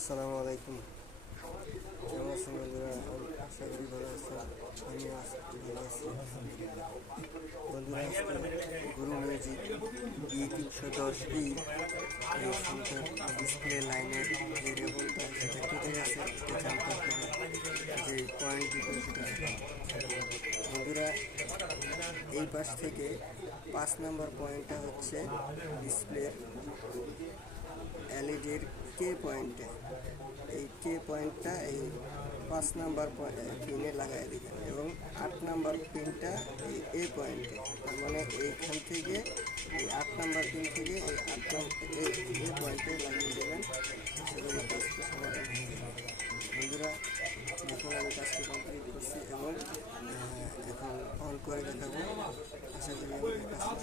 আসসালামু আলাইকুম। কেমন আছেন বন্ধুরা? আশা করি ভালো আছেন। আমি ভালো আছি, আলহামদুলিল্লাহ। বন্ধুরা, আজকে গুরু মিউজিক B310E এই ফোনটার ডিসপ্লে লাইনের যে রেবনটা সেটা কেটে গেছে, এটা জানতে হবে যে পয়েন্ট দুটো সেটা। বন্ধুরা, এই পাশ থেকে 5 নম্বর পয়েন্টটা হচ্ছে ডিসপ্লের এলইডির কে পয়েন্টে। এই কে পয়েন্টটা এই 5 নম্বর পিনে লাগাই দিবেন এবং 8 নম্বর পিনটা এই এ পয়েন্টে। তার মানে এইখান থেকে এই 8 নম্বর পিন থেকে এই 8 নম্বর এ পয়েন্টে লাগিয়ে দেবেন। সেগুলো কাজটি সমাধান হয়ে যাবে। বন্ধুরা, দেখুন আমি কাজটি কমপ্লিট করছি এবং এখন অন করে দেখাবো। আশা করি আমাদের কাজটি